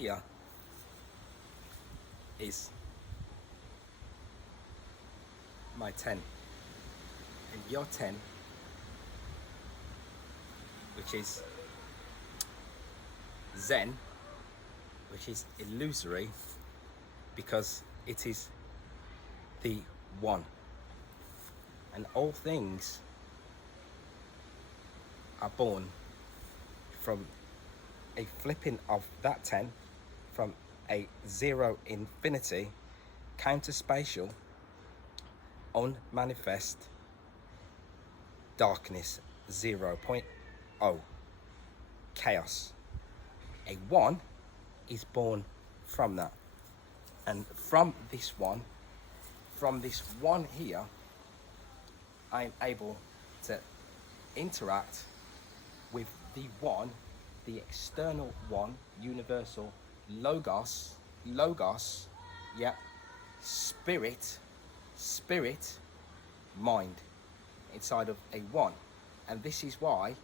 here is my 10, and your 10, which is Zen, which is illusory because it is the one, and all things are born from a flipping of that 10 from a 0 infinity, counter-spatial, unmanifest darkness 0.0 chaos. A 1 is born from that, and from this one here, I'm able to interact with the one, the external one, universal logos, yeah, spirit, mind, inside of a 1. And this is why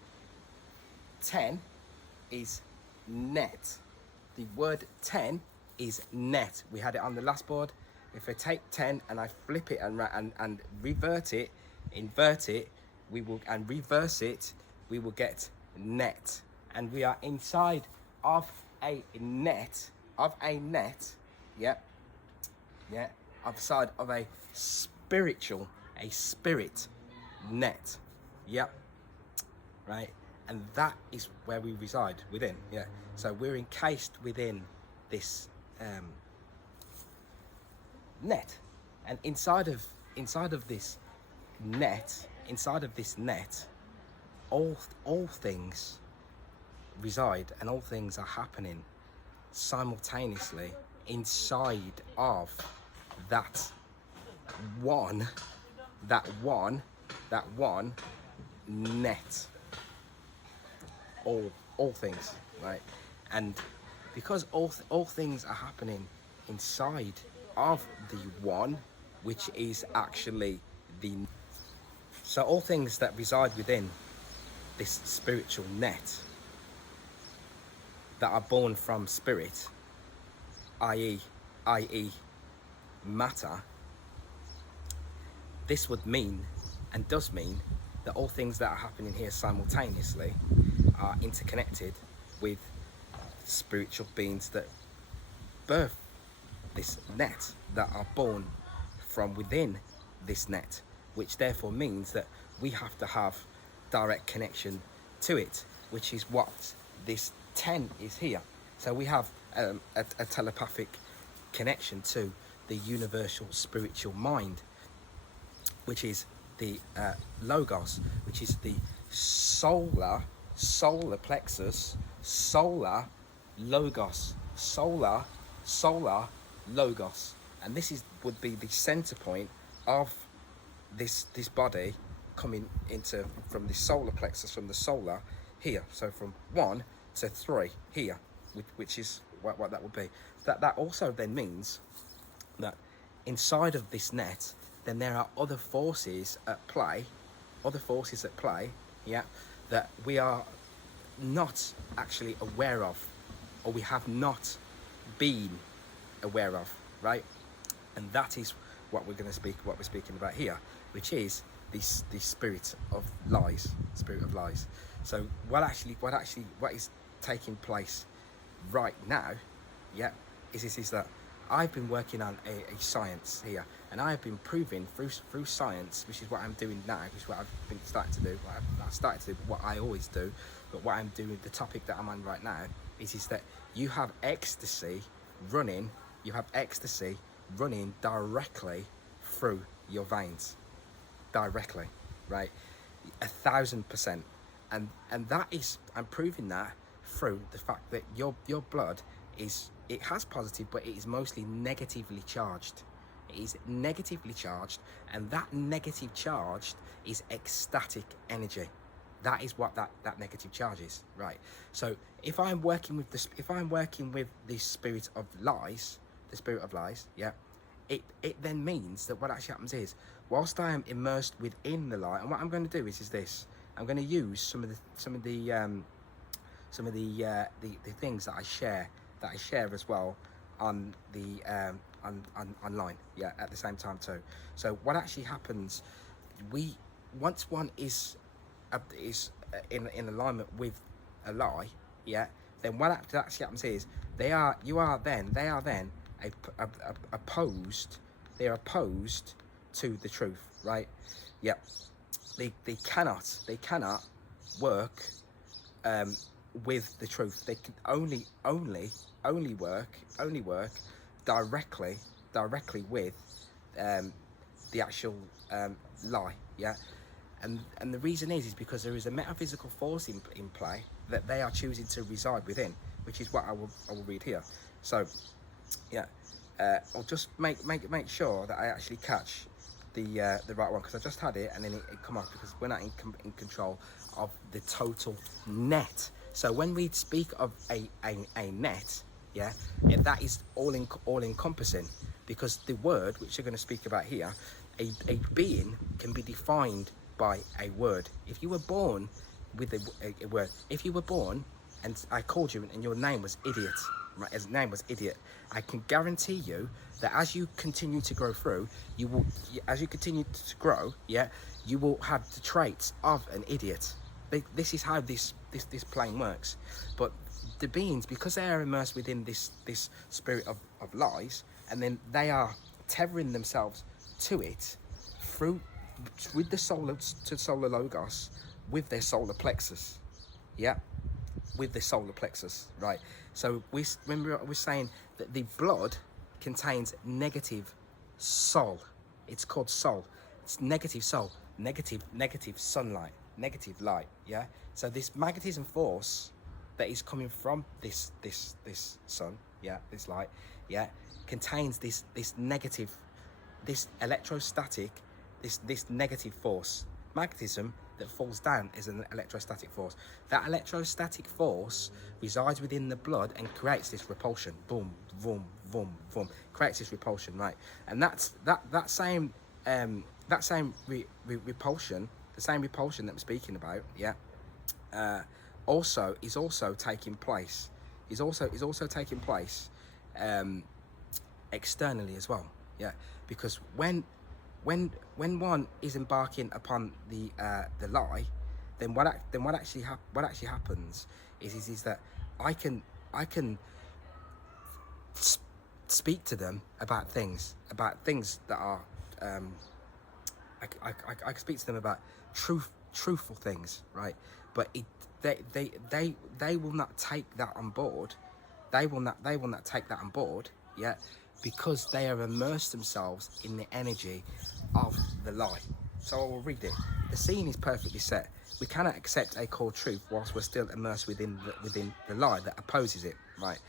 10 is net. The word 10 is net. We had it on the last board. If I take 10 and I flip it and revert it, invert it, we will, and reverse it, we will get net. And we are inside of a net, yeah, outside of a spiritual, a spirit net, yeah, right? And that is where we reside within, yeah. So we're encased within this net, and inside of this net, all things reside, and all things are happening simultaneously inside of that one net. All things, right? And because all things are happening inside of the one, which is actually so all things that reside within this spiritual net that are born from spirit, i.e. matter, this would mean, and does mean, that all things that are happening here simultaneously are interconnected with spiritual beings that birth this net, that are born from within this net, which therefore means that we have to have direct connection to it, which is what this 10 is here. So we have a telepathic connection to the universal spiritual mind, which is the logos, which is the solar plexus, solar logos, solar logos, and this would be the center point of this body, coming into from the solar plexus, from the solar here, so from 1 to 3 here, which is what that would be. That also then means that inside of this net, then there are other forces at play, yeah, that we are not actually aware of, or we have not been aware of, right? And that is what we're speaking about here, which is this spirit of lies. So what is taking place right now, yeah, is that I've been working on a science here, and I have been proving through science, which is what I'm doing now, which is what I've been starting to do, what I always do, but what I'm doing, the topic that I'm on right now, is that you have ecstasy running directly through your veins, directly, right? 1000%, and that is, I'm proving that through the fact that your blood it has positive, but it is mostly negatively charged. It is negatively charged, and that negative charge is ecstatic energy. That is what that negative charge is, right? So if I'm working with the spirit of lies, yeah, it then means that what actually happens is, whilst I am immersed within the lie, and what I'm going to do is this: I'm going to use some of the things that I share that I share as well on the online, yeah, at the same time too. So what actually happens, once one is in alignment with a lie, yeah, then what actually happens is they are then opposed. They're opposed to the truth, right? Yeah, they cannot work with the truth. They can only work directly with the actual lie, yeah. And the reason is because there is a metaphysical force in play that they are choosing to reside within, which is what I will read here. So yeah, I'll just make sure that I actually catch the right one, because I just had it and then it come off, because we're not in control of the total net. So when we speak of a net, yeah, that is all encompassing, because the word which you're going to speak about here, a being can be defined by a word. If you were born with a word, if you were born and I called you and your name was idiot, right, his name was idiot, I can guarantee you that as you continue to grow through, you will, as you continue to grow, yeah, you will have the traits of an idiot. This is how this plane works. But the beings, because they are immersed within this spirit of lies, and then they are tethering themselves to it through with the solar logos, with their solar plexus, yeah, with the solar plexus, right? So remember we're saying that the blood contains negative soul. It's called soul. It's negative soul, negative sunlight, negative light, yeah. So this magnetism force that is coming from this sun, yeah, this light, yeah, contains this negative, this electrostatic, this negative force. Magnetism that falls down is an electrostatic force. That electrostatic force resides within the blood and creates this repulsion. Boom, boom, boom, boom. Creates this repulsion, right? And that same repulsion, the same repulsion that I'm speaking about, yeah, is also taking place. Is also taking place externally as well, yeah. Because when one is embarking upon the lie, then what actually happens is that I can speak to them about things that are I can speak to them about truthful things, right? But they will not take that on board. They will not take that on board, yeah, because they are immersed themselves in the energy of the lie. So I will read it. The scene is perfectly set. We cannot accept a core truth whilst we're still immersed within the lie that opposes it, right?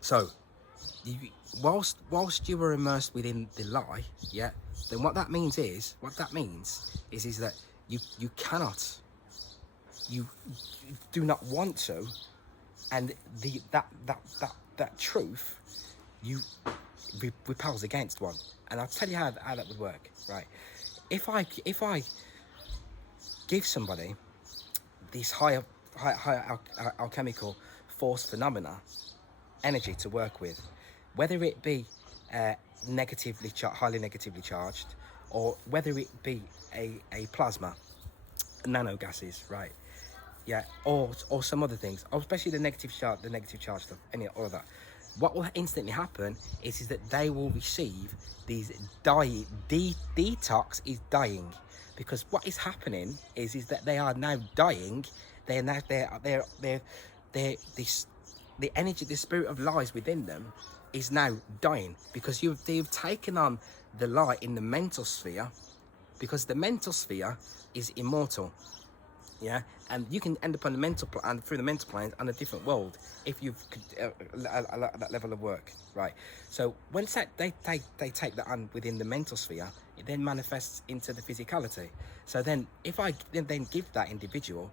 So whilst you were immersed within the lie, yeah, then what that means is that you cannot, you do not want to, and that truth you repels against one. And I'll tell you how that would work, right? If I give somebody this higher alchemical force phenomena energy to work with, whether it be highly negatively charged, or whether it be a plasma, nano gases, right? Yeah, or some other things, especially the negative charge stuff, all of that. What will instantly happen is that they will receive these detox is dying, because what is happening is that they are now dying. They're the energy, the spirit of lies within them is now dying, because they've taken on the lie in the mental sphere, because the mental sphere is immortal. Yeah, and you can end up on the mental and through the mental planes on a different world if you've that level of work, right? So once they take that on within the mental sphere, it then manifests into the physicality. So then, if I then give that individual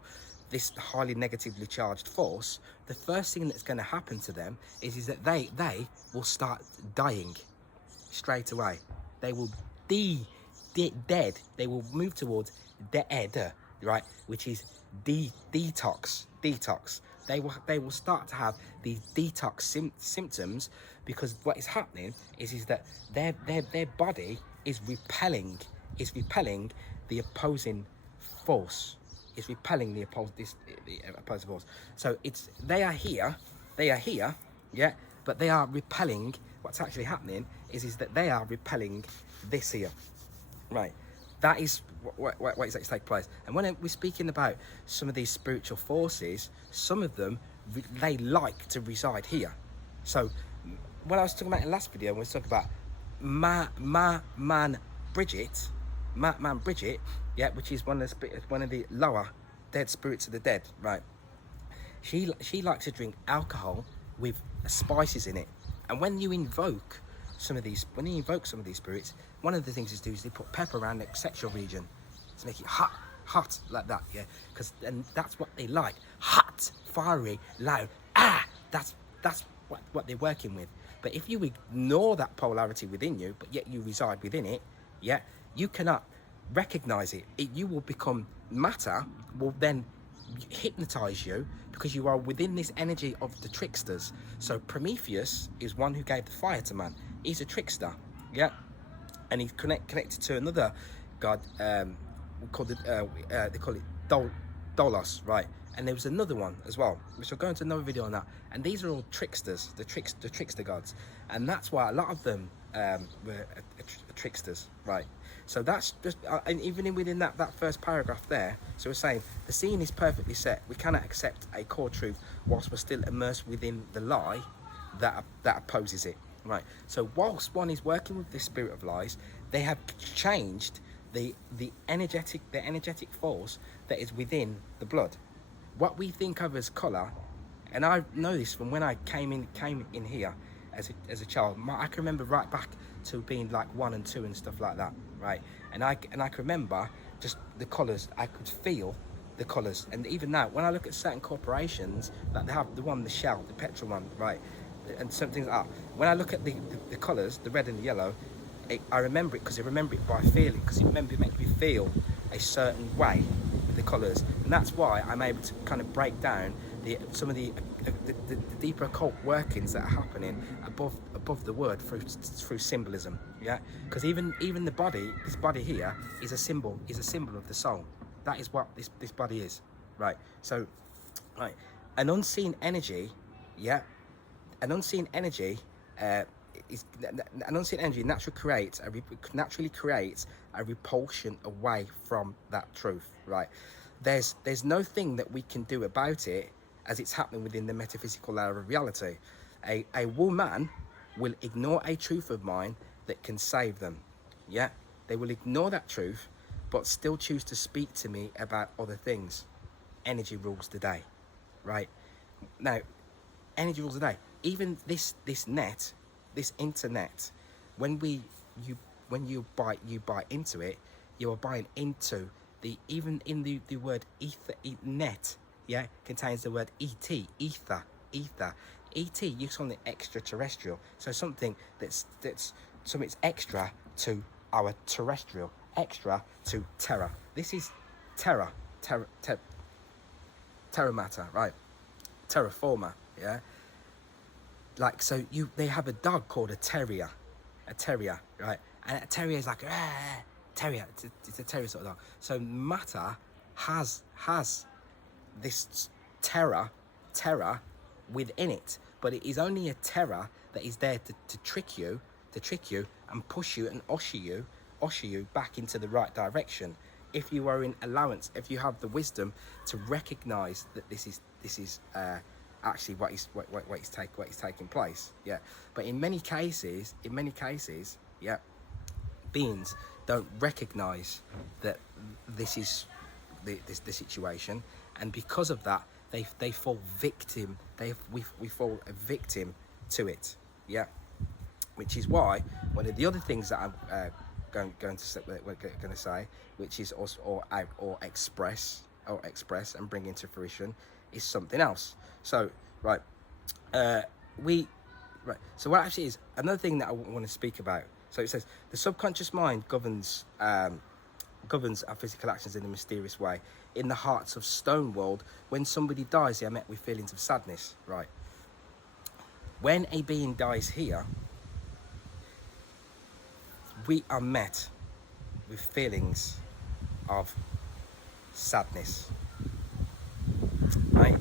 this highly negatively charged force, the first thing that's going to happen to them is that they will start dying straight away. They will dead. They will move towards dead, right? Which is detox. they will start to have these detox symptoms, because what is happening is that their body is repelling the opposing force. It's repelling the opposing force. So they are here, yeah, but they are repelling. What's actually happening is that they are repelling this here, right? That is what is actually taking place. And when we're speaking about some of these spiritual forces, some of them, they like to reside here. So when I was talking about in the last video, when we was talking about man Bridget, yeah, which is one of the lower dead spirits of the dead, right? She likes to drink alcohol with spices in it. And when you invoke some of these spirits, one of the things is they put pepper around the sexual region to make it hot like that, yeah. And that's what they like, hot, fiery, loud. That's what they're working with. But if you ignore that polarity within you, but yet you reside within it, yeah, you cannot recognize it. You will become matter, will then hypnotize you, because you are within this energy of the tricksters. So Prometheus is one who gave the fire to man. He's a trickster, yeah, and he's connected to another god called they call it Dolos, right? And there was another one as well, which I'll go into another video on that. And these are all tricksters, the trickster gods, and that's why a lot of them were tricksters, right? So that's just, and even within that first paragraph there, so we're saying the scene is perfectly set. We cannot accept a core truth whilst we're still immersed within the lie that opposes it, right? So whilst one is working with this spirit of lies, they have changed the energetic force that is within the blood. What we think of as colour, and I know this from when I came in here as a child. I can remember right back to being like 1 and 2 and stuff like that, right? And I can remember just the colours. I could feel the colours. And even now, when I look at certain corporations, like they have the Shell, the petrol one, right, and some things like that. When I look at the colours, the red and the yellow, I remember it because I remember it by feeling, because it makes me feel a certain way with the colours. And that's why I'm able to kind of break down some of the deeper occult workings that are happening above the word through symbolism, yeah. Because even the body, this body here, is a symbol of the soul. That is what this body is, right? So, right, an unseen energy, yeah, an unseen energy naturally creates a repulsion away from that truth, right? There's no thing that we can do about it, as it's happening within the metaphysical layer of reality. A woman will ignore a truth of mine that can save them, yeah. They will ignore that truth but still choose to speak to me about other things. Energy rules the day, right? Now, energy rules the day. Even this net, this internet, when you buy into it, you are buying into even in the word ether, net, yeah, contains the word ether. You something extraterrestrial, so something that's something extra to our terrestrial, extra to terra. This is terra matter, right? Terra forma, yeah. Like, so they have a dog called a terrier, right? And a terrier is like terrier. It's a terrier sort of dog. So matter has this terror within it, but it is only a terror that is there to trick you and push you and usher you back into the right direction. If you are in allowance, if you have the wisdom to recognize that this is actually what is taking place, yeah. But in many cases, yeah, beings don't recognize that this is the situation, and because of that, they fall victim. We fall a victim to it, yeah. Which is why one of the other things that I'm going to say, which is also or express and bring into fruition, is something else. So right, so what actually is another thing that I want to speak about. So it says the subconscious mind governs governs our physical actions in a mysterious way. In the hearts of stone world, when somebody dies, they are met with feelings of sadness, right? When a being dies here, we are met with feelings of sadness, right?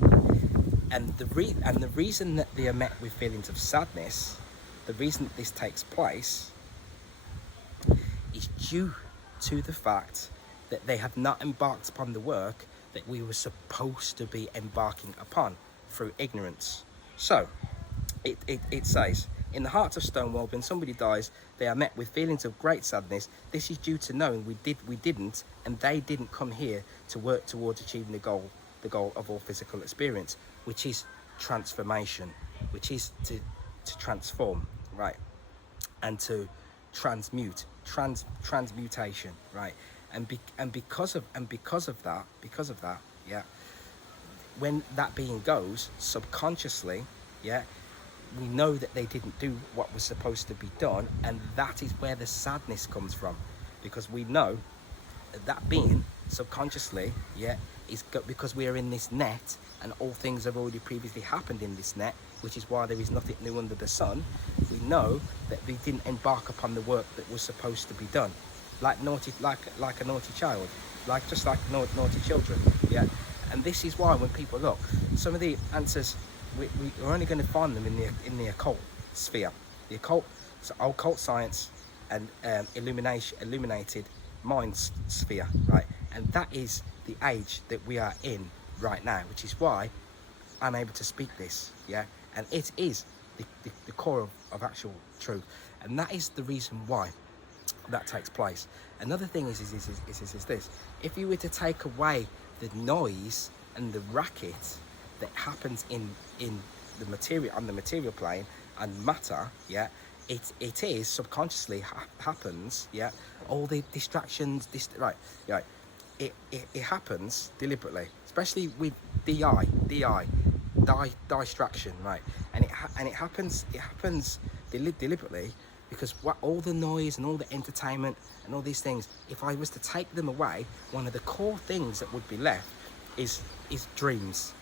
And the reason that they are met with feelings of sadness, the reason that this takes place, is due to the fact that they have not embarked upon the work that we were supposed to be embarking upon through ignorance. So it says, in the hearts of stone world, when somebody dies, they are met with feelings of great sadness. This is due to knowing we didn't, and they didn't come here to work towards achieving the goal of all physical experience, which is transformation, which is to transform, right, and to transmutation, right, and because of that, yeah, when that being goes subconsciously, yeah, we know that they didn't do what was supposed to be done, and that is where the sadness comes from, because we know that being subconsciously, yeah, because we are in this net, and all things have already previously happened in this net, which is why there is nothing new under the sun. We know that we didn't embark upon the work that was supposed to be done, like a naughty child, just like naughty children, yeah. And this is why when people look, some of the answers, we're only going to find them in the occult sphere, the occult science and illuminated mind sphere, right? And that is the age that we are in right now, which is why I'm able to speak this, yeah. And it is the core of actual truth, and that is the reason why that takes place. Another thing is this: if you were to take away the noise and the racket that happens in the material, on the material plane and matter, yeah, it is subconsciously happens, yeah, all the distractions, it happens deliberately, especially with distraction, right, and it happens deliberately, because all the noise and all the entertainment and all these things, if I was to take them away, one of the core things that would be left is dreams.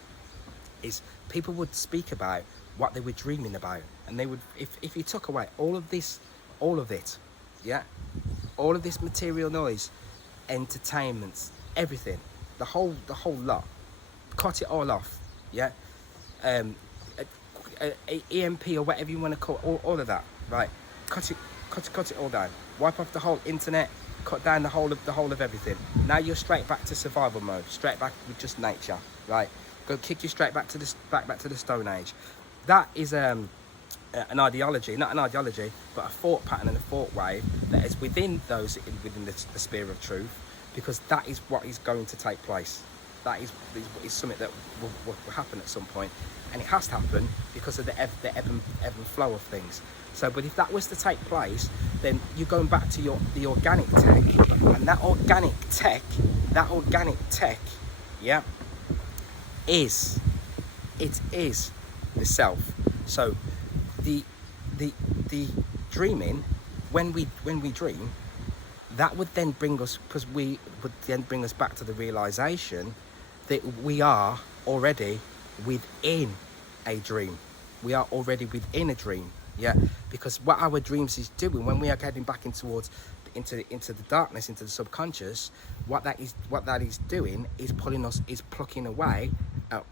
Is people would speak about what they were dreaming about, and they would, if you took away all of it, yeah, all of this material noise, entertainments, everything, the whole lot, cut it all off, yeah, EMP or whatever you want to call it, all of that, right, cut it all down, wipe off the whole internet, cut down the whole of everything. Now you're straight back to survival mode, straight back with just nature, right? Go kick you straight back to the Stone Age. That is an ideology, not an ideology, but a thought pattern and a thought wave that is within the sphere of truth, because that is what is going to take place. That is something that will happen at some point, and it has to happen because of the ebb and flow of things. So, but if that was to take place, then you're going back to the organic tech, and that organic tech, yeah, is the self. So the dreaming, when we dream, that would then bring us, because we would then bring us back to the realization that we are already within a dream. We are already within a dream, yeah, because what our dreams is doing, when we are getting back into the darkness, into the subconscious, what that is doing is plucking away at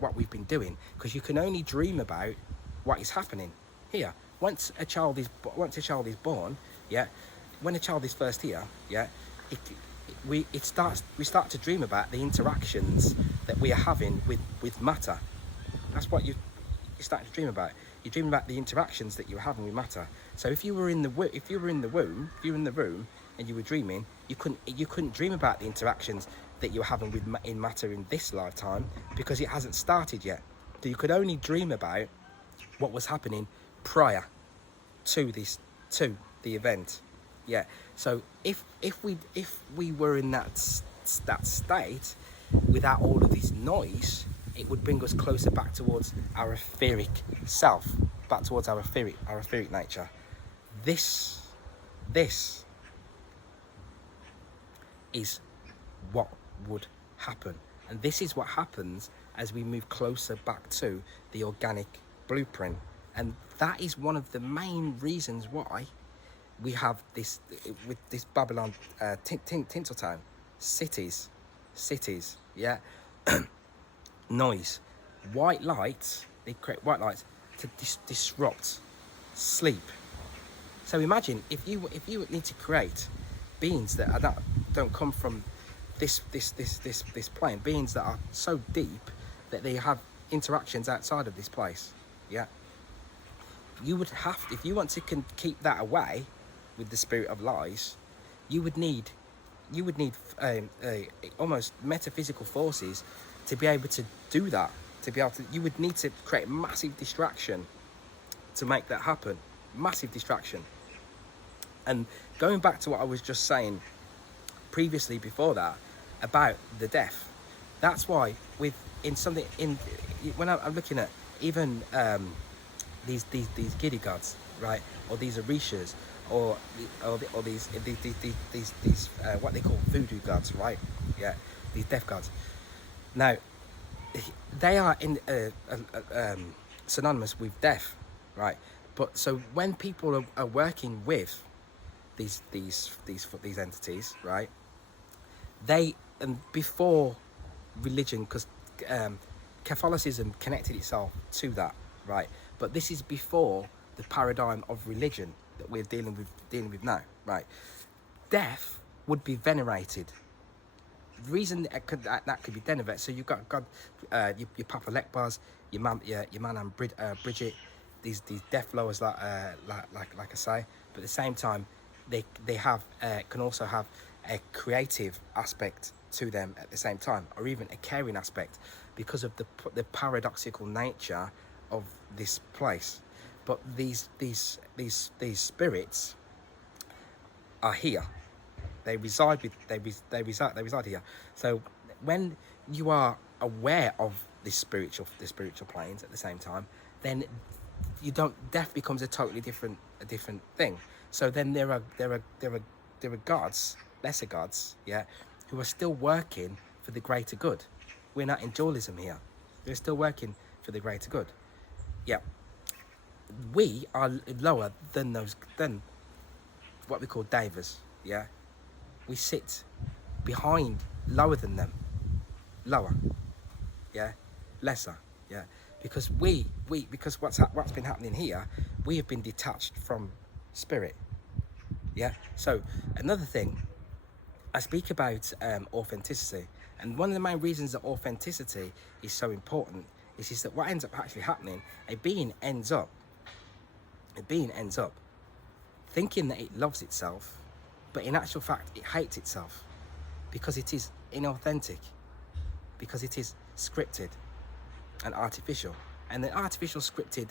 what we've been doing, because you can only dream about what is happening here. Once a child is born, yeah, when a child is first here, yeah, we start to dream about the interactions that we are having with matter. That's what you start to dream about. You dream about the interactions that you were having with matter. So if you were in the room and you were dreaming, you couldn't dream about the interactions that you were having in matter in this lifetime, because it hasn't started yet. So you could only dream about what was happening prior to the event. Yeah. So if we were in that state without all of this noise, it would bring us closer back towards our etheric self, back towards our etheric nature. This is what would happen. And this is what happens as we move closer back to the organic blueprint. And that is one of the main reasons why we have this, with this Babylon Tinseltown, cities, yeah, noise, white lights, they create white lights to disrupt sleep. So imagine if you need to create beings that don't come from this plane, beings that are so deep that they have interactions outside of this place, yeah. You would have, if you want to keep that away with the spirit of lies, you would need almost metaphysical forces to be able to do that. You would need to create massive distraction to make that happen. Massive distraction. And going back to what I was just saying previously before that about the deaf, that's why when I'm looking at even these giddy gods, right, or these orishas, or these what they call voodoo gods, right? Yeah, these deaf gods. Now, they are synonymous with death, right? But so when people are working with these entities, right? And before religion, because Catholicism connected itself to that, right? But this is before the paradigm of religion that we're dealing with now, right? Death would be venerated. The reason that could be venerated, so you've got God, your Papa Lekbars, your man and Bridget, these death lowers, like I say, but at the same time, they can also have a creative aspect to them at the same time, or even a caring aspect, because of the paradoxical nature of this place. But these spirits are here. They reside here. So when you are aware of the spiritual planes at the same time, then death becomes a totally different thing. So then there are gods, lesser gods, yeah, who are still working for the greater good. We're not in dualism here. They're still working for the greater good. Yeah. We are lower than what we call devas, yeah. We sit behind, lower than them, lower, yeah, lesser, yeah, because because what's been happening here, we have been detached from spirit, yeah. So another thing, I speak about authenticity, and one of the main reasons that authenticity is so important is that what ends up actually happening, a being ends up thinking that it loves itself, but in actual fact it hates itself, because it is inauthentic, because it is scripted and artificial. And the artificial scripted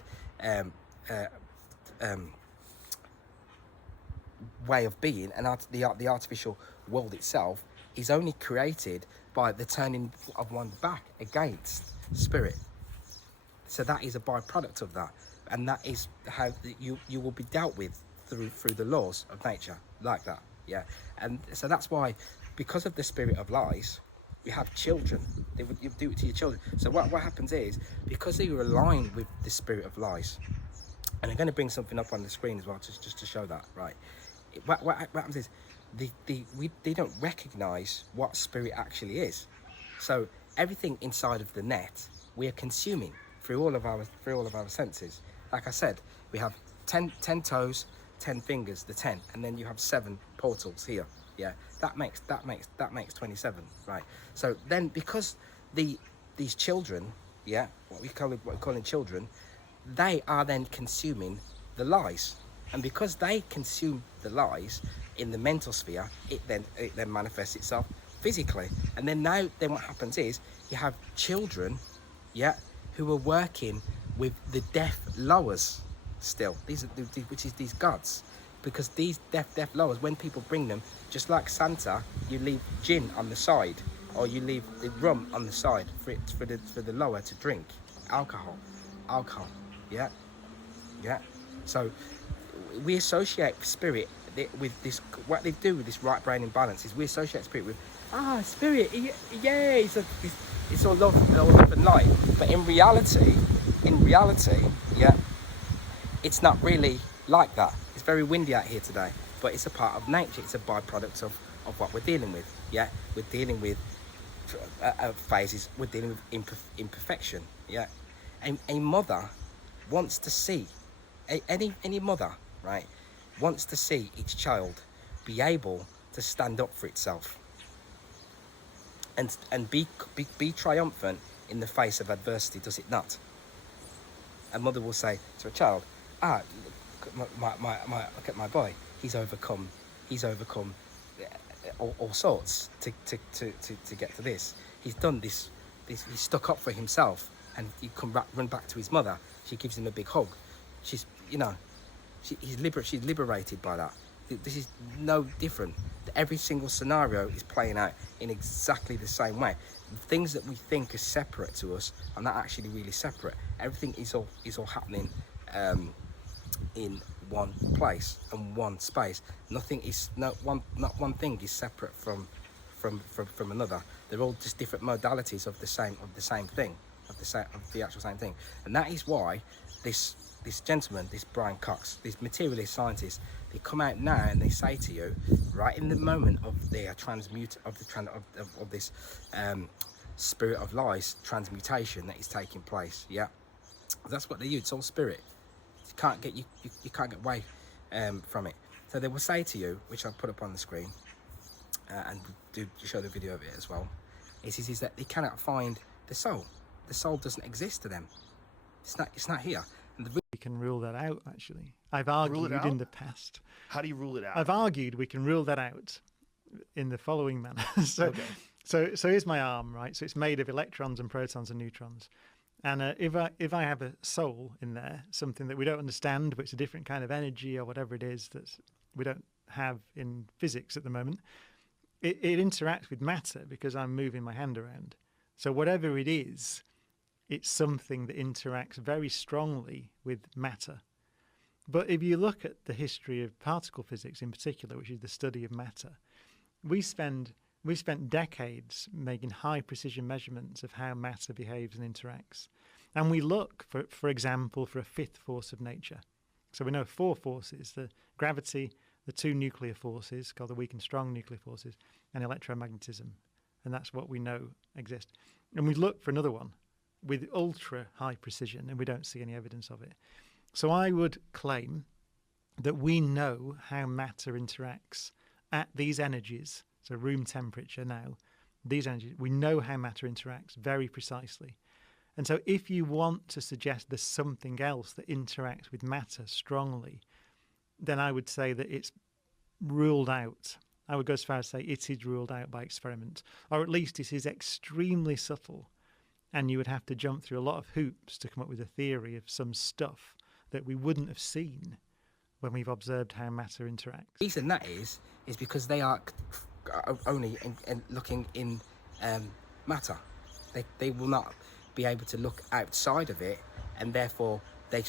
way of being, and the artificial world itself, is only created by the turning of one's back against spirit. So that is a byproduct of that, and that is how you will be dealt with through the laws of nature, like that, yeah. And so that's why, because of the spirit of lies, you have children. You do it to your children. So what happens is, because they are aligned with the spirit of lies, and I'm going to bring something up on the screen as well, just to show that, right? What happens is, they don't recognize what spirit actually is. So everything inside of the net, we are consuming through all of our senses. Like I said, we have 10 toes, 10 fingers, the 10, and then you have 7 portals here. Yeah, that makes 27, right? So then, because these children, yeah, what we're calling children, they are then consuming the lies, and because they consume the lies in the mental sphere, it then manifests itself physically. And then what happens is, you have children, yeah, who are working with the deaf lowers still. Which is these gods, because these deaf lowers, when people bring them, just like Santa, you leave gin on the side, or you leave the rum on the side for the lower to drink alcohol, yeah. So we associate spirit, with this, what they do with this right brain imbalance is we associate spirit with spirit, yeah, it's all love and light. But in reality, yeah, it's not really like that. It's very windy out here today, but it's a part of nature. It's a byproduct of what we're dealing with. Yeah, we're dealing with phases. We're dealing with imperfection. Yeah, a mother wants to see, any mother, right, wants to see its child be able to stand up for itself and be triumphant in the face of adversity, does it not? A mother will say to a child, look at my boy, he's overcome all sorts to get to this. He's done this, he's stuck up for himself, and he run back to his mother. She gives him a big hug. She's liberated by that. This is no different. Every single scenario is playing out in exactly the same way. The things that we think are separate to us are not actually really separate. Everything is all happening in one place and one space. Not one thing is separate from another. They're all just different modalities of the same thing, of the actual same thing. And that is why this gentleman, this Brian Cox, this materialist scientist, they come out now and they say to you, right in the moment of their of this spirit of lies transmutation that is taking place. Yeah, that's what they use. It's all spirit. You can't get away from it. So they will say to you, which I'll put up on the screen, and do show the video of it as well, is that they cannot find the soul. The soul doesn't exist to them. It's not here. And we can rule that out, actually. I've argued in the past. How do you rule it out? I've argued we can rule that out in the following manner. So here's my arm, right? So it's made of electrons and protons and neutrons. And if I have a soul in there, something that we don't understand, but it's a different kind of energy or whatever it is that we don't have in physics at the moment, it interacts with matter because I'm moving my hand around. So whatever it is, it's something that interacts very strongly with matter. But if you look at the history of particle physics in particular, which is the study of matter, we spent decades making high precision measurements of how matter behaves and interacts. And we look, for example, for a fifth force of nature. So we know 4 forces: the gravity, the 2 nuclear forces called the weak and strong nuclear forces, and electromagnetism. And that's what we know exists. And we look for another one with ultra high precision, and we don't see any evidence of it. So I would claim that we know how matter interacts at these energies, so room temperature now, these energies, we know how matter interacts very precisely. And so if you want to suggest there's something else that interacts with matter strongly, then I would say that it's ruled out. I would go as far as say it is ruled out by experiment, or at least it is extremely subtle. And you would have to jump through a lot of hoops to come up with a theory of some stuff that we wouldn't have seen when we've observed how matter interacts. The reason that is because they are only looking in matter. They will not be able to look outside of it, and therefore the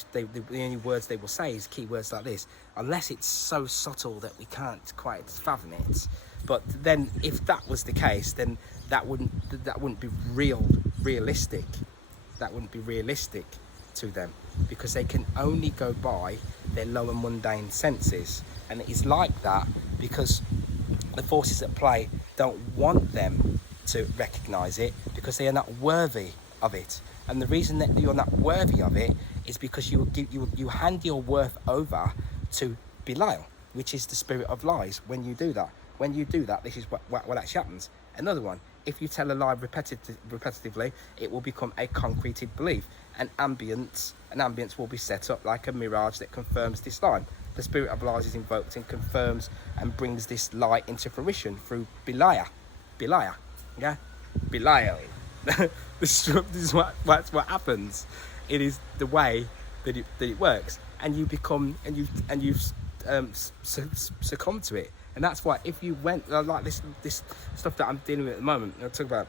only words they will say is keywords like this, unless it's so subtle that we can't quite fathom it. But then, if that was the case, then that wouldn't be realistic. That wouldn't be realistic to them, because they can only go by their lower mundane senses, and it is like that because the forces at play don't want them to recognise it, because they are not worthy of it. And the reason that you're not worthy of it is because you hand your worth over to Belial, which is the spirit of lies. When you do that, this is what actually happens. Another one: if you tell a lie repetitively, it will become a concreted belief. An ambience will be set up like a mirage that confirms this lie. The spirit of lies is invoked and confirms and brings this lie into fruition through Belial. Yeah, Belial. This is what happens. It is the way that it works, and you become and you succumb to it. And that's why if you went like this stuff that I'm dealing with at the moment, I'll talk about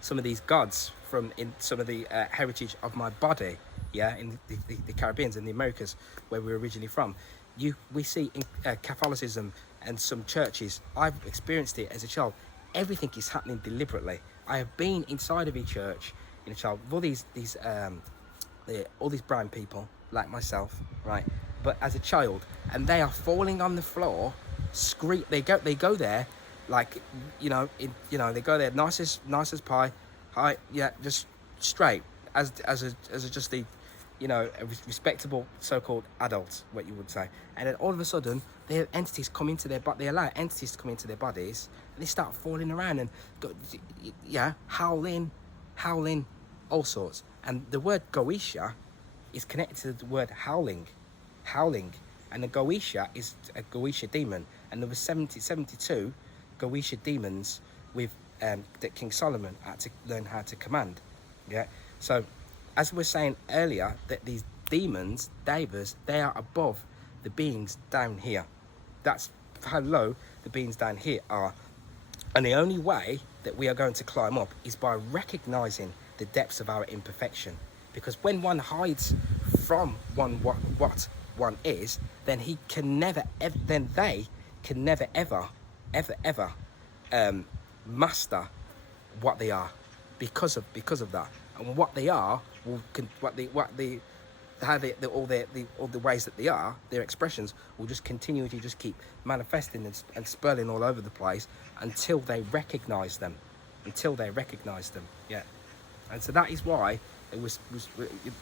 some of these gods in some of the heritage of my body, yeah, in the Caribbeans and the Americas, where we're originally from. We see in Catholicism and some churches, I've experienced it as a child, everything is happening deliberately. I have been inside of a church in a child with all these brown people like myself, right? But as a child, and they are falling on the floor, they go there, like, they go there nice as pie, hi, yeah, just straight as just a respectable so-called adults, what you would say. And then all of a sudden, they allow entities to come into their bodies, and they start falling around and howling, all sorts. And the word Goetia is connected to the word howling, and the Goetia is a Goetia demon, and there was 72 Goetia demons that King Solomon had to learn how to command. Yeah, so as we were saying earlier, that these demons, devas, they are above the beings down here. That's how low the beings down here are. And the only way that we are going to climb up is by recognizing the depths of our imperfection. Because when one hides from what one is, then they can never ever master what they are, because of that. And what they are all the ways that they are, their expressions will just continue to just keep manifesting and spurling all over the place until they recognize them. Yeah. And so that is why which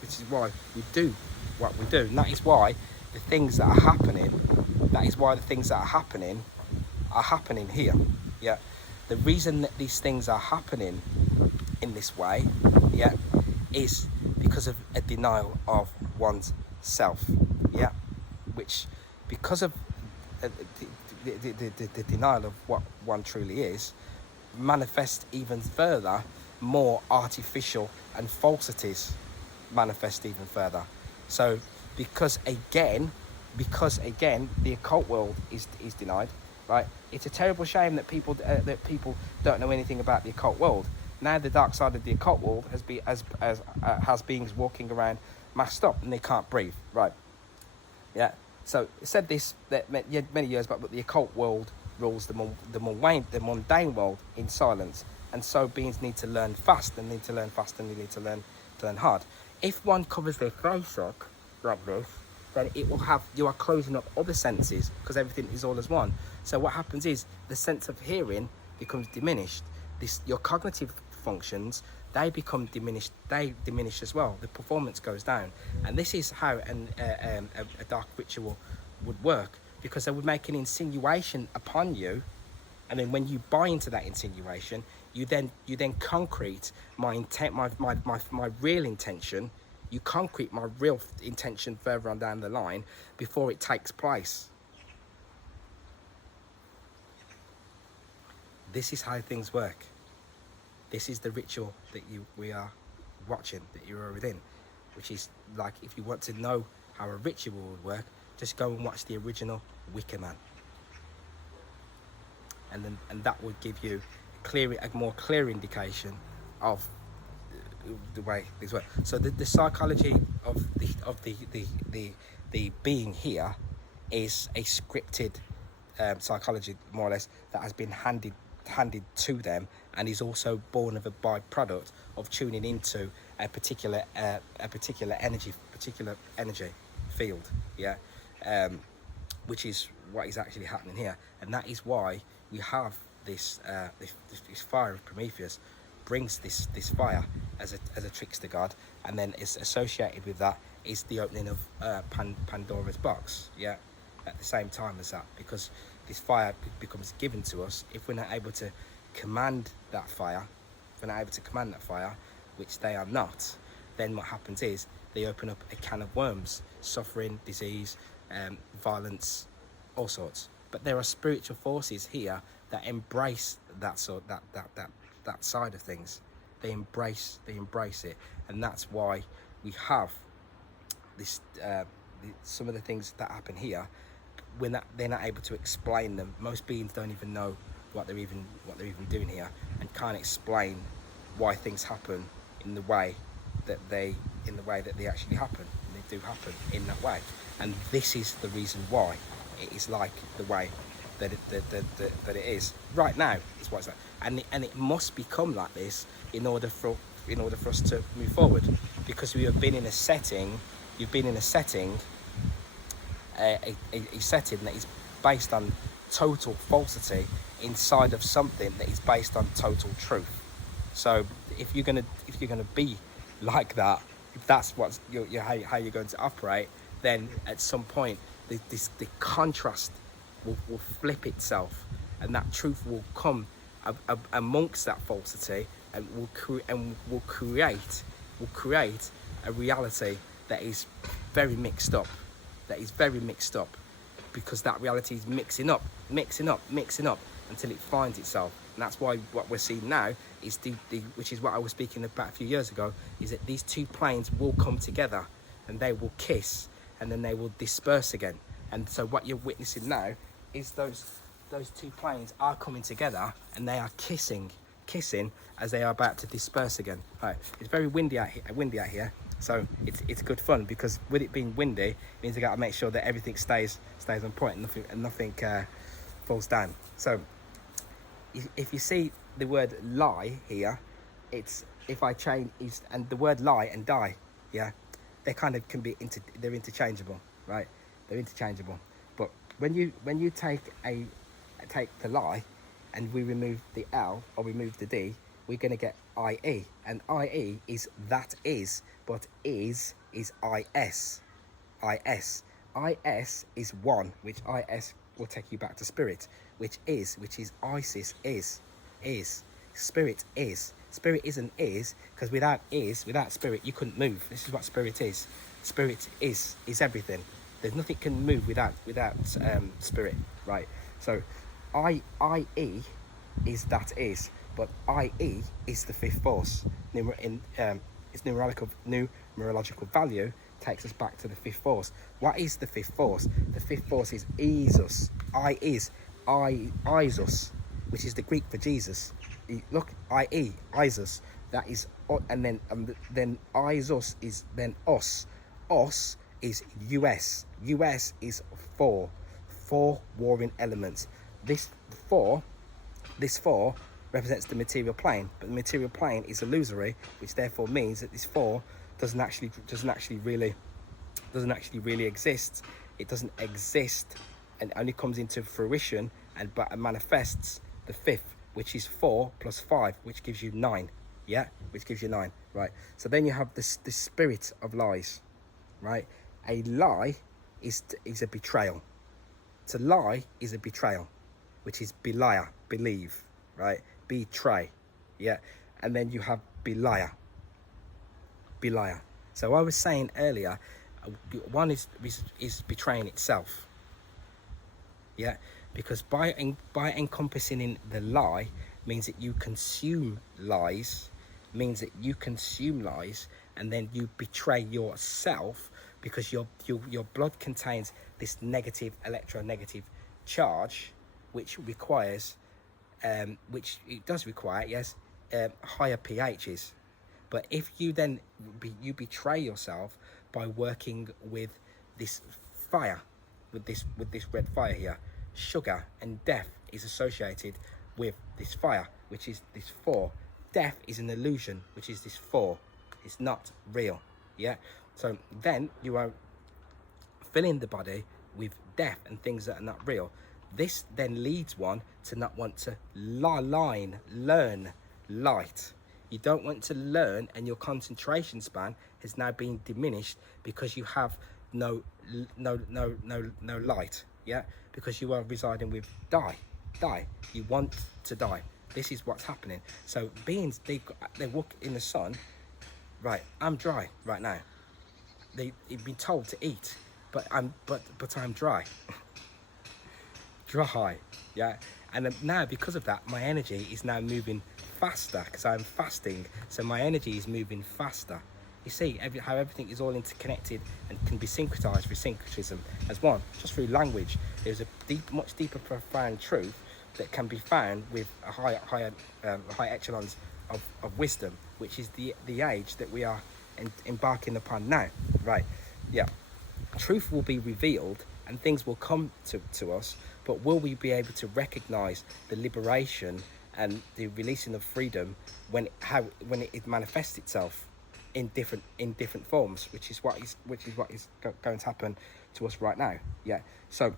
is why we do what we do, and that is why the things that are happening are happening here. Yeah. The reason that these things are happening in this way, yeah, is because of a denial of one's self. Yeah. Which, because of the denial of what one truly is, manifests even further. More artificial and falsities manifest even further. So because again the occult world is denied, right? It's a terrible shame that people don't know anything about the occult world. Now the dark side of the occult world has beings walking around masked up and they can't breathe, right? Yeah. So it said this many years back, but the occult world rules the mundane world in silence. And so beings need to learn fast, and need to learn hard. If one covers their face up like this, then you are closing up other senses, because everything is all as one. So what happens is the sense of hearing becomes diminished. Your cognitive functions, they become diminished. They diminish as well. The performance goes down, and this is how a dark ritual would work, because they would make an insinuation upon you, and then when you buy into that insinuation, you then concrete my intent, my real intention. You concrete my real intention further on down the line before it takes place. This is how things work. This is the ritual that we are watching, that you are within, which is like, if you want to know how a ritual would work, just go and watch the original Wicker Man, and that would give you a more clear indication of the way things work. So the psychology of the being here is a scripted psychology, more or less, that has been handed to them, and is also born of a byproduct of tuning into a particular energy field. Yeah. Which is what is actually happening here, and that is why we have this fire of Prometheus brings this fire as a trickster god, and then it's associated with that is the opening of Pandora's box. Yeah, at the same time as that, because this fire becomes given to us if we're not able to command that fire. If we're not able to command that fire, which they are not, then what happens is they open up a can of worms, suffering, disease, violence, all sorts. But there are spiritual forces here that embrace that side of things. They embrace it, and that's why we have this. Some of the things that happen here, they're not able to explain them. Most beings don't even know what they're even doing here, and can't explain why things happen in the way that they actually happen. And they do happen in that way. And this is the reason why it is like the way that that it is right now. Is what it's like, and it must become like this in order for us to move forward, because we have been in a setting. You've been in a setting, a setting that is based on total falsity inside of something that is based on total truth. So if you're gonna be like that, if that's what's how you're going to operate, then at some point the contrast will flip itself, and that truth will come amongst that falsity, and will create a reality that is very mixed up. Because that reality is mixing up until it finds itself. And that's why what we're seeing now is which is what I was speaking about a few years ago, is that these two planes will come together and they will kiss, and then they will disperse again. And so what you're witnessing now is those two planes are coming together, and they are kissing as they are about to disperse again. Right. It's very windy out here, so it's good fun, because with it being windy, it means I got to make sure that everything stays on point and nothing falls down. So if you see the word lie here, it's if I change and the word lie and die, yeah, they kind of can be they're interchangeable, right? They're interchangeable. But when you take the lie and we remove the L or remove the D, we're going to get IE, and IE is that is, but is IS. IS is one, which IS will take you back to spirit, which is Isis is. Spirit is. Spirit isn't is, because without spirit you couldn't move. This is what spirit is. Spirit is everything. There's nothing can move without spirit, right? So IE is that is, but IE is the fifth force. Its numerological value takes us back to the fifth force. What is the fifth force? The fifth force is Isus. Isus, which is the Greek for Jesus. Look, Isus. That is, and then Isus is then us. Us is US. US is four warring elements. This four represents the material plane, but the material plane is illusory, which therefore means that this four doesn't actually really exist. It doesn't exist, and only comes into fruition and manifests the fifth, which is 4 plus 5, which gives you 9. Yeah, which gives you 9. Right. So then you have the spirit of lies. Right. A lie is a betrayal. To lie is a betrayal, which is belia, believe. Right. Betray. Yeah. And then you have belia. So I was saying earlier, one is betraying itself. Yeah, because by encompassing in the lie means that you consume lies, and then you betray yourself, because your blood contains this negative electronegative charge, which requires, which it does require, yes, higher pHs. But if you then you betray yourself by working with this fire, with this red fire here, sugar and death is associated with this fire, which is this 4. Death is an illusion, which is this 4. It's not real. Yeah. So then you are filling the body with death and things that are not real. This then leads one to not want to learn light. You don't want to learn, and your concentration span has now been diminished because you have no light. Yeah, because you are residing with die. You want to die. This is what's happening. So beings, they walk in the sun. Right, I'm dry right now. They've been told to eat, but I'm dry. Dry. Yeah, and now because of that, my energy is now moving faster, because I'm fasting, so my energy is moving faster. You see how everything is all interconnected and can be syncretized through syncretism as one, just through language. There's a much deeper, profound truth that can be found with a high echelons of wisdom, which is the age that we are embarking upon now. Right? Yeah. truth will be revealed and things will come to us, but will we be able to recognize the liberation and the releasing of freedom when it manifests itself in different forms, which is what is going to happen to us right now. Yeah. So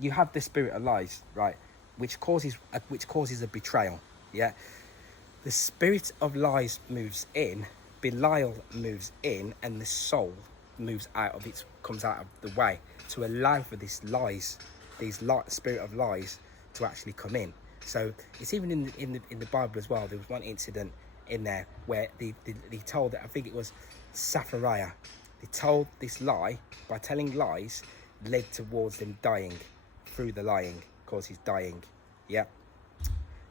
you have the spirit of lies, right, which causes a betrayal. Yeah. The spirit of lies moves in, Belial moves in, and the soul comes out of the way to allow for spirit of lies to actually come in. So it's even in the Bible as well. There was one incident in there where they told that, I think it was Sapphira, they told this lie, by telling lies led towards them dying through the lying, cause he's dying. Yeah.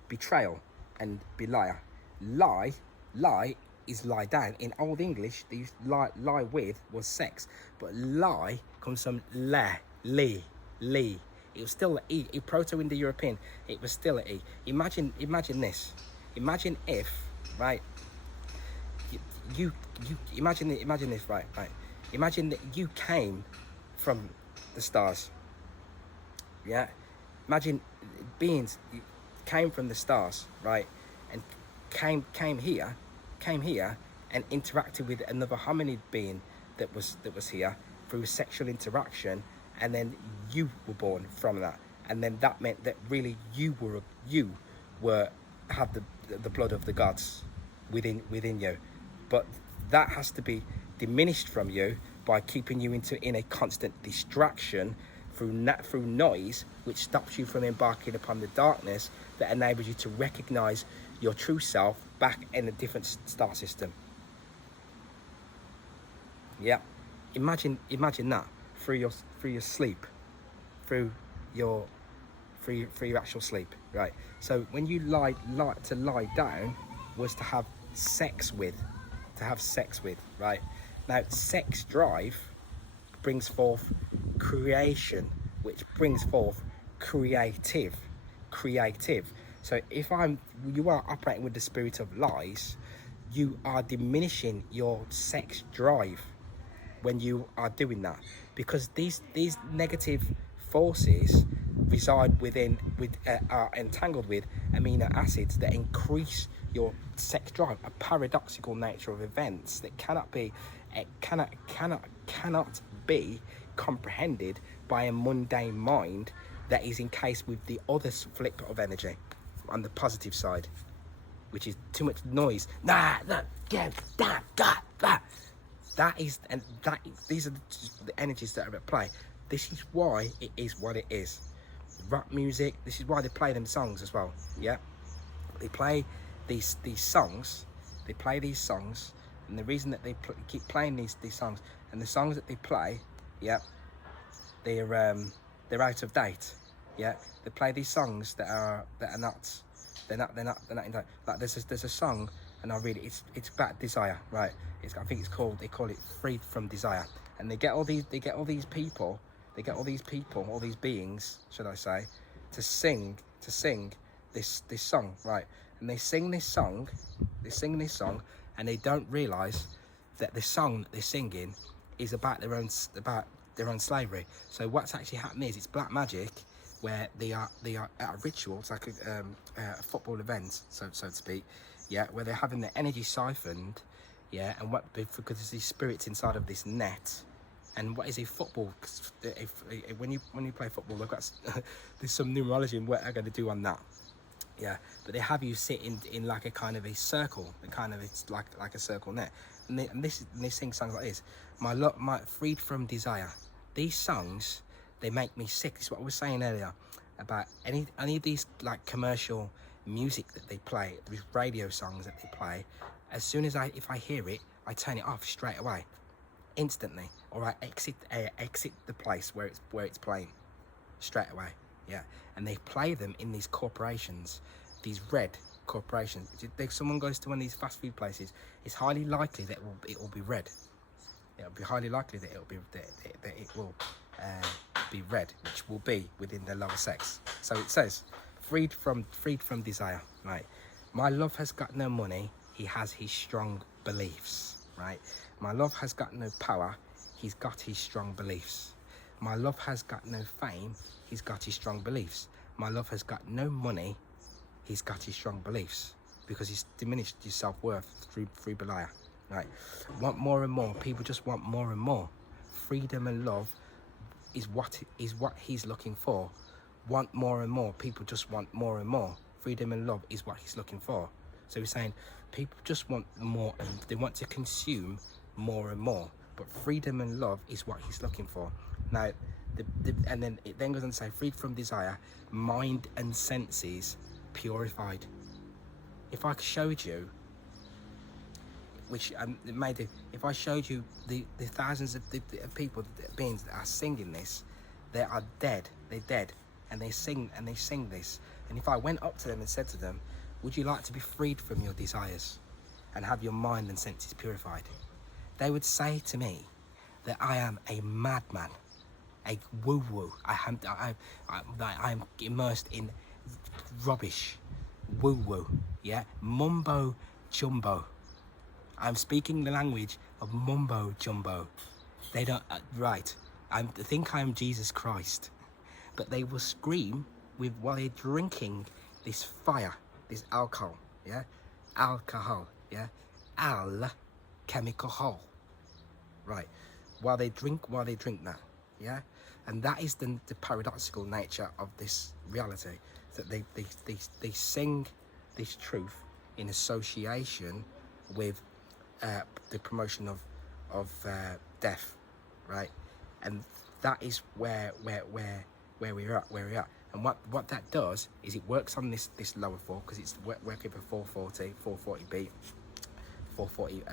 Betrayal and Belial. Lie is lie down. In Old English, the lie with was sex, but lie comes from lee. It was still an E. In Proto-Indo-European, it was still an E. Imagine this. Imagine if, right, you imagine this, right. Imagine that you came from the stars. Yeah. Imagine beings came from the stars, right, and came here and interacted with another hominid being that was here through sexual interaction, and then you were born from that, and then that meant that really you had the blood of the gods within you, but that has to be diminished from you by keeping you in a constant distraction through noise, which stops you from embarking upon the darkness that enables you to recognize your true self back in a different star system. Yeah, imagine that through your sleep, through your actual sleep, right? So when you lie down was to have sex with, right? Now sex drive brings forth creation, which brings forth creative. So if you are operating with the spirit of lies, you are diminishing your sex drive when you are doing that, because these negative forces are entangled with amino acids that increase your sex drive, a paradoxical nature of events that cannot be comprehended by a mundane mind that is encased with the other flip of energy on the positive side, which is too much noise. These are the energies that are at play. This is why it is what it is. Rap music, this is why they play them songs as well. Yeah, they play these songs, and the reason that they keep playing these songs, and the songs that they play, yeah, they're out of date. Yeah, they play these songs that are not in date. Like there's a song, and I'll read it. It's about desire, right? They call it Freed from Desire, and they get all these people, all these beings, should I say, to sing this song, right? And they sing this song, and they don't realise that the song that they're singing is about their own slavery. So what's actually happening is it's black magic, where they are at a ritual. It's like a football event, so to speak. Yeah, where they're having their energy siphoned. Yeah, and because there's these spirits inside of this net. And what is a football? When you play football, they've got there's some numerology and what I'm going to do on that. Yeah, but they have you sit in like a kind of a circle, it's like a circle net, and they sing songs like this. My Freed from Desire. These songs, they make me sick. This is what I was saying earlier about any of these like commercial music that they play, these radio songs that they play. As soon as if I hear it, I turn it off straight away, instantly, or I exit the place where it's playing straight away. Yeah, and they play them in these corporations, these red corporations. If someone goes to one of these fast food places, it's highly likely that it will be red. It'll be highly likely that it will be red, which will be within the lower sex. So it says, freed from desire. Right, my love has got no money. He has his strong beliefs. Right, my love has got no power. he's got his strong beliefs. My love has got no fame, he's got his strong beliefs. My love has got no money, he's got his strong beliefs, because he's diminished his self-worth through Belial, right? Want more and more, people just want more and more. Freedom and love is what he's looking for. Want more and more, people just want more and more. Freedom and love is what he's looking for. So he's saying people just want more, and they want to consume more and more, but freedom and love is what he's looking for. Now and then it then goes on to say, freed from desire, mind and senses purified. If I showed you, which it may do, if I showed you the thousands of people, beings that are singing this, they are dead, they're dead, and they sing this, and if I went up to them and said to them, would you like to be freed from your desires and have your mind and senses purified? They would say to me that I am a madman, a woo-woo. I am immersed in rubbish, woo-woo, yeah, mumbo jumbo. I'm speaking the language of mumbo jumbo. They don't, right, I think I'm Jesus Christ, but they will scream while they're drinking this fire, this alcohol, yeah, yeah, chemical, right, while they drink that, yeah, and that is the paradoxical nature of this reality, that they sing this truth in association with the promotion of death, right, and that is where we're at. And what that does is it works on this lower four, because it's working for 440 beat, 440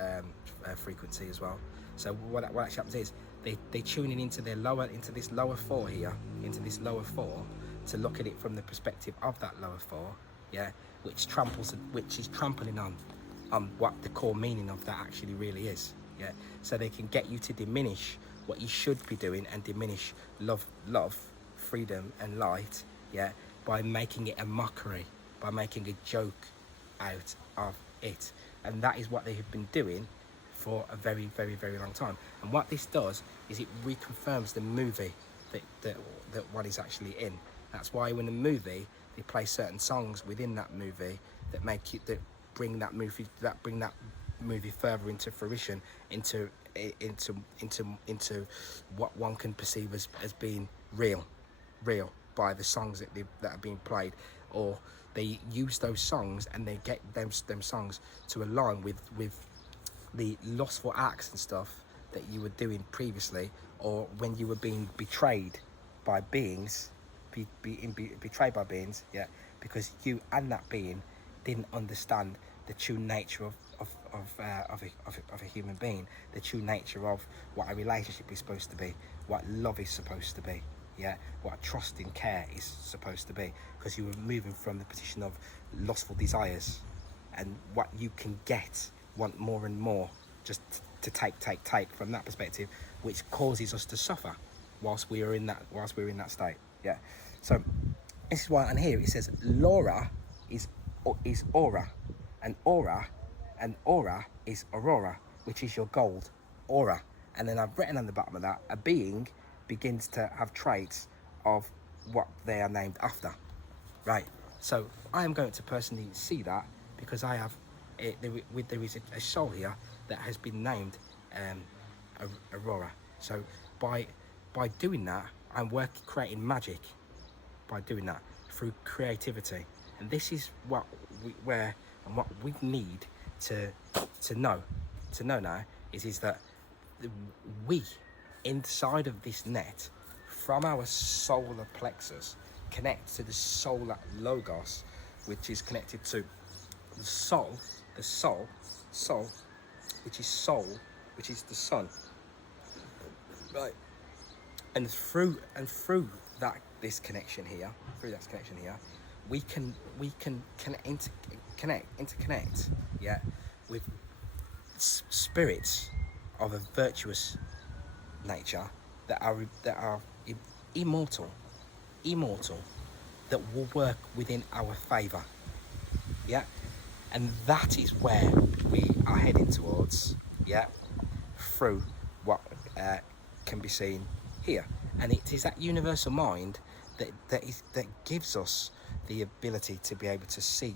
frequency as well. So what actually happens is they tune in into this lower four here, into this lower four, to look at it from the perspective of that lower four, yeah, which is trampling on what the core meaning of that actually really is, yeah. So they can get you to diminish what you should be doing and diminish love, freedom and light, yeah, by making it a mockery, by making a joke out of it. And that is what they have been doing for a very, very, very long time. And what this does is it reconfirms the movie that one is actually in. That's why when a movie, they play certain songs within that movie that bring that movie further into fruition, into what one can perceive as being real by the songs that are being played. Or they use those songs and they get them songs to align with the lustful acts and stuff that you were doing previously, or when you were being betrayed by beings, betrayed by beings, yeah, because you and that being didn't understand the true nature of a human being, the true nature of what a relationship is supposed to be, what love is supposed to be, yeah, what trust and care is supposed to be, because you were moving from the position of lustful desires, and what you can want more and more, just to take from that perspective, which causes us to suffer whilst we are in that state, yeah. So this is why on here it says Laura is aura, and aura is aurora, which is your gold aura. And then I've written on the bottom of that, a being begins to have traits of what they are named after, right? So I am going to personally see that, because I have there is a soul here that has been named Aurora. So by doing that, I'm creating magic by doing that through creativity. And this is what we need to know now is that we, inside of this net, from our solar plexus, connect to the solar logos, which is connected to the soul, which is the sun, right? And through this connection here, we can interconnect, yeah, with spirits of a virtuous nature that are immortal, that will work within our favour, yeah. And that is where we are heading towards, yeah, through what can be seen here. And it is that universal mind that gives us the ability to be able to see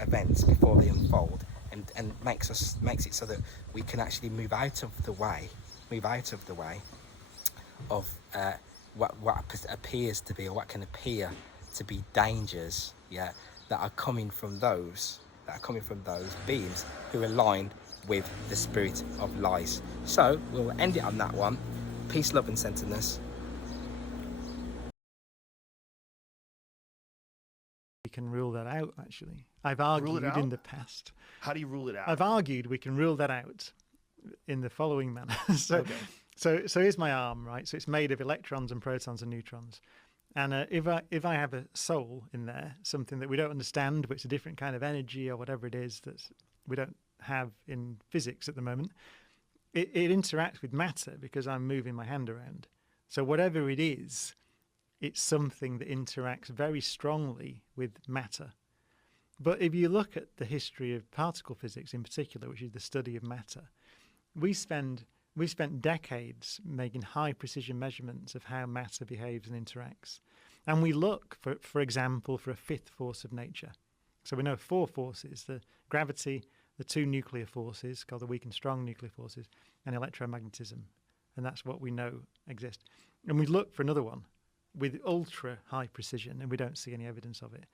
events before they unfold, and makes it so that we can actually move out of the way of what appears to be, or what can appear to be, dangers, yeah, that are coming from those beings who are aligned with the spirit of lies. So we'll end it on that one. Peace, love, and centeredness. We can rule that out, actually. I've argued in the past. How do you rule it out? I've argued we can rule that out in the following manner. So here's my arm, right? So it's made of electrons and protons and neutrons. And if I have a soul in there, something that we don't understand, but it's a different kind of energy or whatever it is that we don't have in physics at the moment, it interacts with matter because I'm moving my hand around. So whatever it is, it's something that interacts very strongly with matter. But if you look at the history of particle physics in particular, which is the study of matter, we spent decades making high precision measurements of how matter behaves and interacts. And we look, for example, for a fifth force of nature. So we know 4 forces: the gravity, the 2 nuclear forces called the weak and strong nuclear forces, and electromagnetism. And that's what we know exists. And we look for another one with ultra high precision, and we don't see any evidence of it.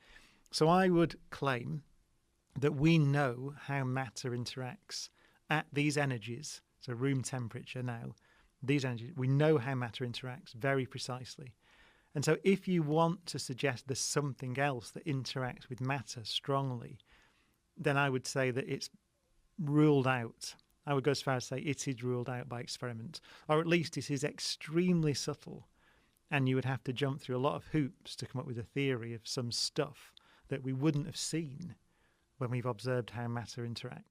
So I would claim that we know how matter interacts at these energies, so room temperature now, these energies, we know how matter interacts very precisely. And so if you want to suggest there's something else that interacts with matter strongly, then I would say that it's ruled out. I would go as far as say it is ruled out by experiment, or at least it is extremely subtle, and you would have to jump through a lot of hoops to come up with a theory of some stuff that we wouldn't have seen when we've observed how matter interacts.